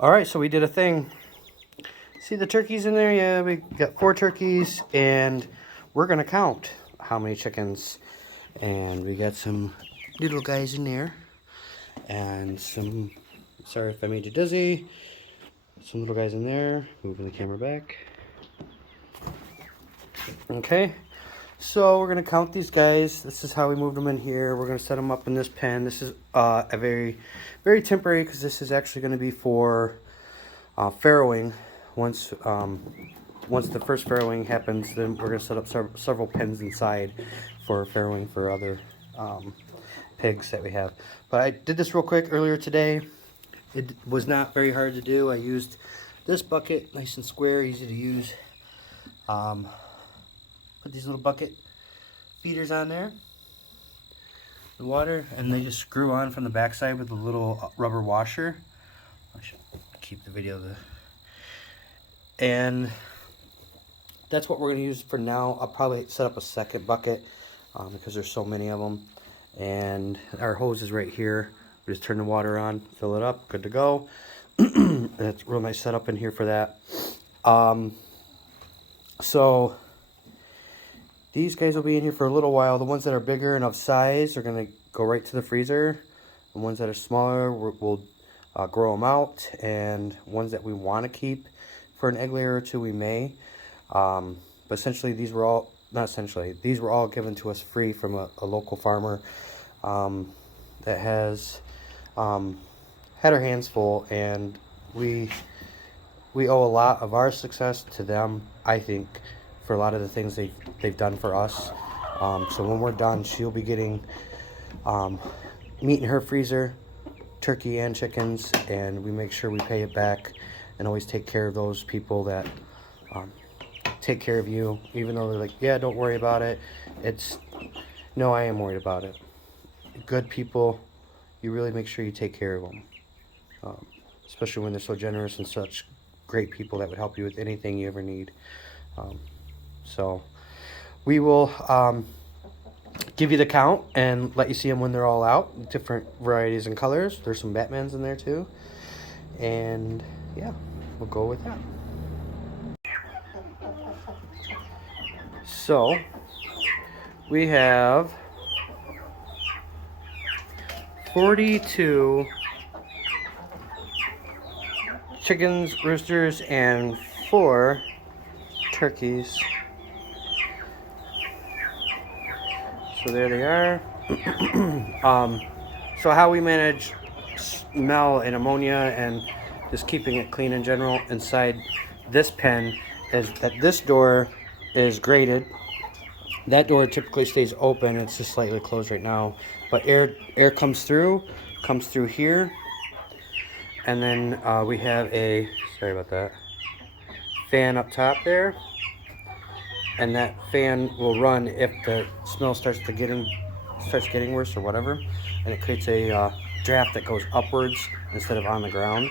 All right, so we did a thing. See the turkeys in there? Yeah, we got 4 turkeys, and we're gonna count how many chickens. And we got some little guys in there, and some. Sorry if I made you dizzy. Some little guys in there. Moving the camera back. Okay. So we're gonna count these guys. This is how we moved them in here. We're gonna set them up in this pen. This is a very temporary, because this is actually gonna be for farrowing. Once the first farrowing happens, then we're gonna set up several pens inside for farrowing for other pigs that we have. But I did this real quick earlier today. It was not very hard to do. I used this bucket, nice and square, easy to use. Put these little bucket feeders on there, the water, and they just screw on from the backside with a little rubber washer. I should keep the video and that's what we're going to use for now. I'll probably set up a second bucket because there's so many of them. And our hose is right here. We just turn the water on, fill it up, good to go. That's a real nice setup in here for that. So these guys will be in here for a little while. The ones that are bigger and of size are going to go right to the freezer. The ones that are smaller, we'll grow them out. And ones that we want to keep for an egg layer or two, we may. But essentially, these were all, not essentially, these were all given to us free from a local farmer that has had our hands full. And we owe a lot of our success to them, I think, for a lot of the things they've done for us. So when we're done, she'll be getting meat in her freezer, turkey and chickens, and we make sure we pay it back and always take care of those people that take care of you, even though they're like, yeah, don't worry about it. No, I am worried about it. Good people, you really make sure you take care of them, especially when they're so generous and such great people that would help you with anything you ever need. So we will give you the count and let you see them when they're all out. Different varieties and colors. There's some Batmans in there too. And yeah, we'll go with that. So we have 42 chickens, roosters, and 4 turkeys. So there they are. So how we manage smell and ammonia and just keeping it clean in general inside this pen is that this door is grated. That door typically stays open. It's just slightly closed right now, but air comes through here, and then we have a, sorry about that, fan up top there, and that fan will run if the smell starts getting worse or whatever, and it creates a draft that goes upwards instead of on the ground.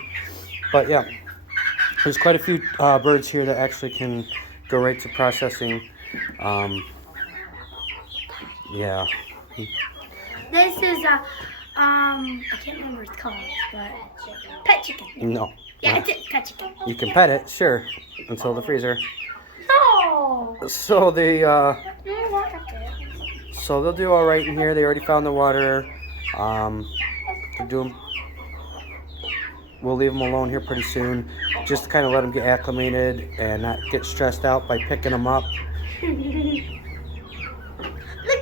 But yeah, there's quite a few birds here that actually can go right to processing. Yeah. This is a I can't remember what it's called, but pet chicken. No. Yeah, it's a pet chicken. You can pet it, sure, until the freezer. No. So they'll do all right in here. They already found the water. We'll leave them alone here pretty soon, just to kind of let them get acclimated and not get stressed out by picking them up. Look,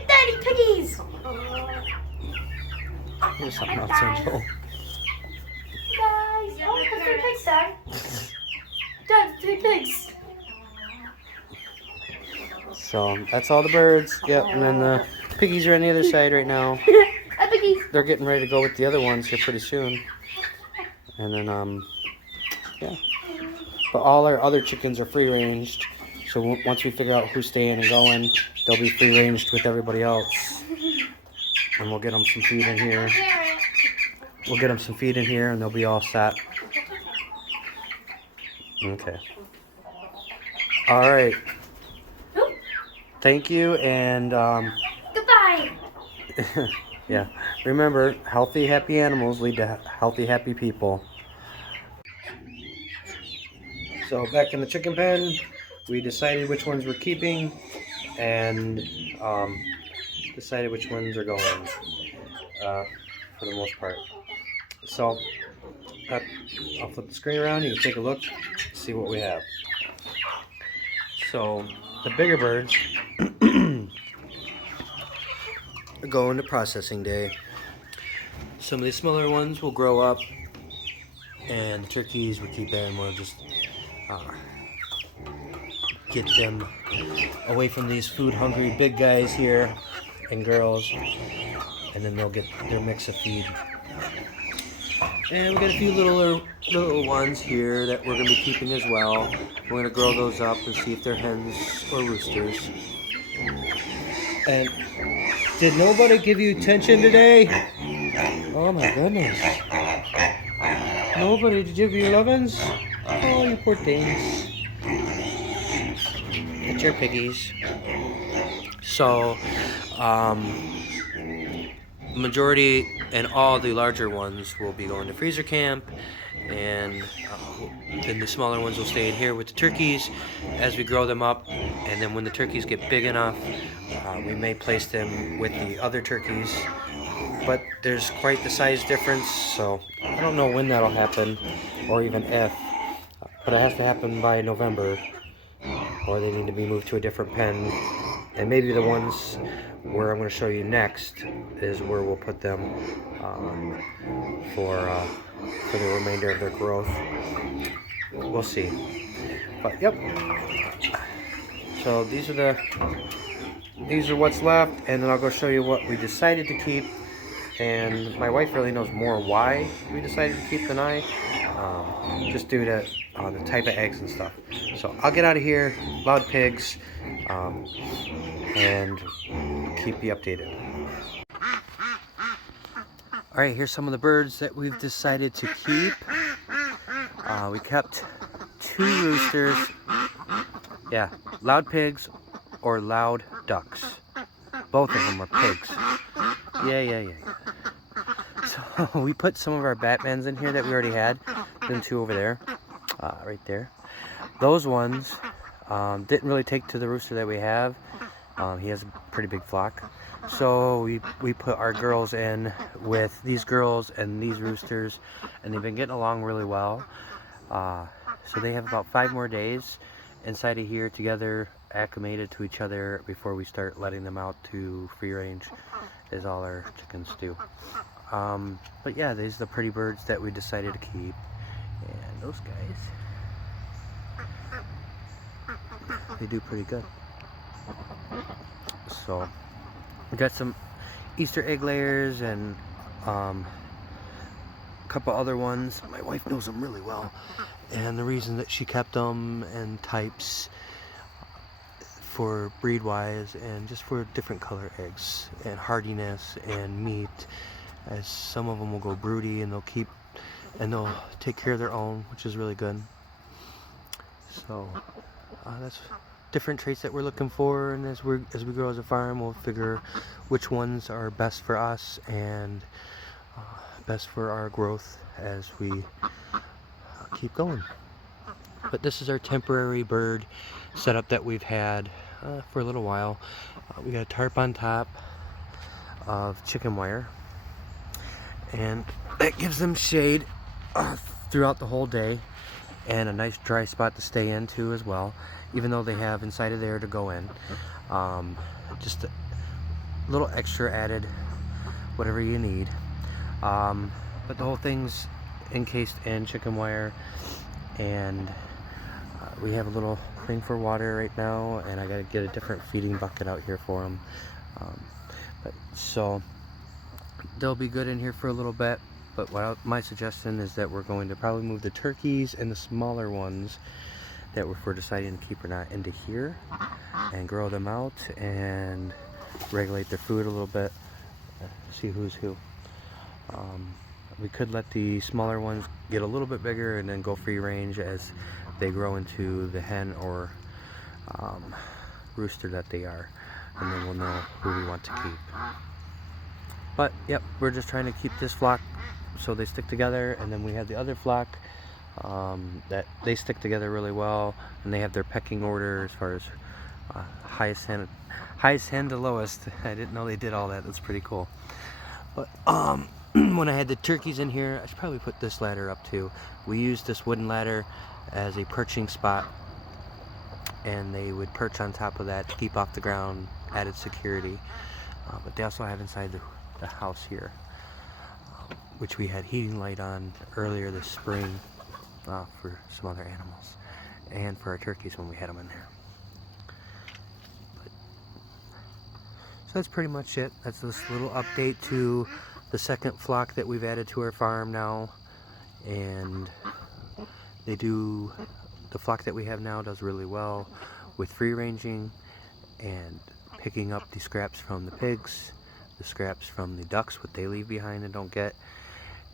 Daddy, piggies. Here's something else, Angel. Guys, oh, the 3 pigs, Dad. Dad, 3 pigs. So that's all the birds. Yep, and then the piggies are on the other side right now. Hi, piggies. They're getting ready to go with the other ones here pretty soon. And then, yeah. But all our other chickens are free-ranged. So once we figure out who's staying and going, they'll be free-ranged with everybody else. And we'll get them some feed in here. And they'll be all set. Okay. All right. Thank you, and Goodbye. yeah. Remember, healthy, happy animals lead to healthy, happy people. So back in the chicken pen, we decided which ones we're keeping and decided which ones are going for the most part. So I'll flip the screen around. You can take a look, see what we have. So the bigger birds are going to processing day. Some of the smaller ones will grow up, and the turkeys we keep in. We'll just get them away from these food-hungry big guys here and girls, and then they'll get their mix of feed. And we got a few little ones here that we're going to be keeping as well. We're going to grow those up and see if they're hens or roosters. And did nobody give you attention today? Oh my goodness. Nobody to give you lovin's? Oh, you poor things. It's your piggies. So, majority and all the larger ones will be going to freezer camp, and then the smaller ones will stay in here with the turkeys as we grow them up. And then when the turkeys get big enough, we may place them with the other turkeys, but there's quite the size difference, so I don't know when that'll happen or even if, but it has to happen by November, or they need to be moved to a different pen. And maybe the ones where I'm going to show you next is where we'll put them for the remainder of their growth. We'll see. But yep. So these are what's left, and then I'll go show you what we decided to keep. And my wife really knows more why we decided to keep than I, just due to the type of eggs and stuff. So I'll get out of here, loud pigs, and keep you updated. Alright, here's some of the birds that we've decided to keep. We kept 2 roosters. Yeah, loud pigs or loud ducks. Both of them are pigs. Yeah. So we put some of our Batmans in here that we already had. Them 2 over there, right there. Those ones didn't really take to the rooster that we have. He has a pretty big flock. So we put our girls in with these girls and these roosters, and they've been getting along really well. So they have about 5 more days inside of here together, acclimated to each other, before we start letting them out to free range, as all our chickens do. But yeah, these are the pretty birds that we decided to keep. And those guys, they do pretty good. So we got some Easter egg layers and a couple other ones. My wife knows them really well, and the reason that she kept them and types for breed wise and just for different color eggs and hardiness and meat, as some of them will go broody and they'll take care of their own, which is really good. So that's different traits that we're looking for, and as we grow as a farm, we'll figure which ones are best for us and best for our growth as we keep going. But this is our temporary bird setup that we've had for a little while. We got a tarp on top of chicken wire, and that gives them shade throughout the whole day, and a nice dry spot to stay in too as well, even though they have inside of there to go in. Just a little extra added, whatever you need. But the whole thing's encased in chicken wire, and we have a little thing for water right now, and I gotta get a different feeding bucket out here for them. So they'll be good in here for a little bit. But my suggestion is that we're going to probably move the turkeys and the smaller ones that we're deciding to keep or not into here, and grow them out and regulate their food a little bit, see who's who. We could let the smaller ones get a little bit bigger and then go free range as they grow into the hen or rooster that they are, and then we'll know who we want to keep. But yep, we're just trying to keep this flock so they stick together, and then we have the other flock that they stick together really well, and they have their pecking order as far as highest hand to lowest. I didn't know they did all that. That's pretty cool. But when I had the turkeys in here, I should probably put this ladder up too. We used this wooden ladder as a perching spot, and they would perch on top of that to keep off the ground, added security. But they also have inside the house here, which we had heating light on earlier this spring for some other animals, and for our turkeys when we had them in there. So that's pretty much it. That's this little update to the second flock that we've added to our farm now. And the flock that we have now does really well with free ranging and picking up the scraps from the pigs, the scraps from the ducks, what they leave behind and don't get,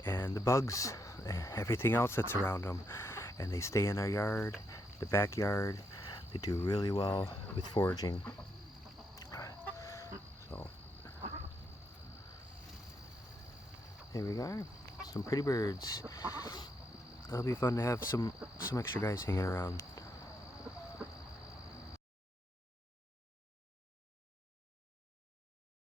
and the bugs, everything else that's around them. And they stay in our yard, the backyard. They do really well with foraging. So there we go, some pretty birds. It'll be fun to have some extra guys hanging around.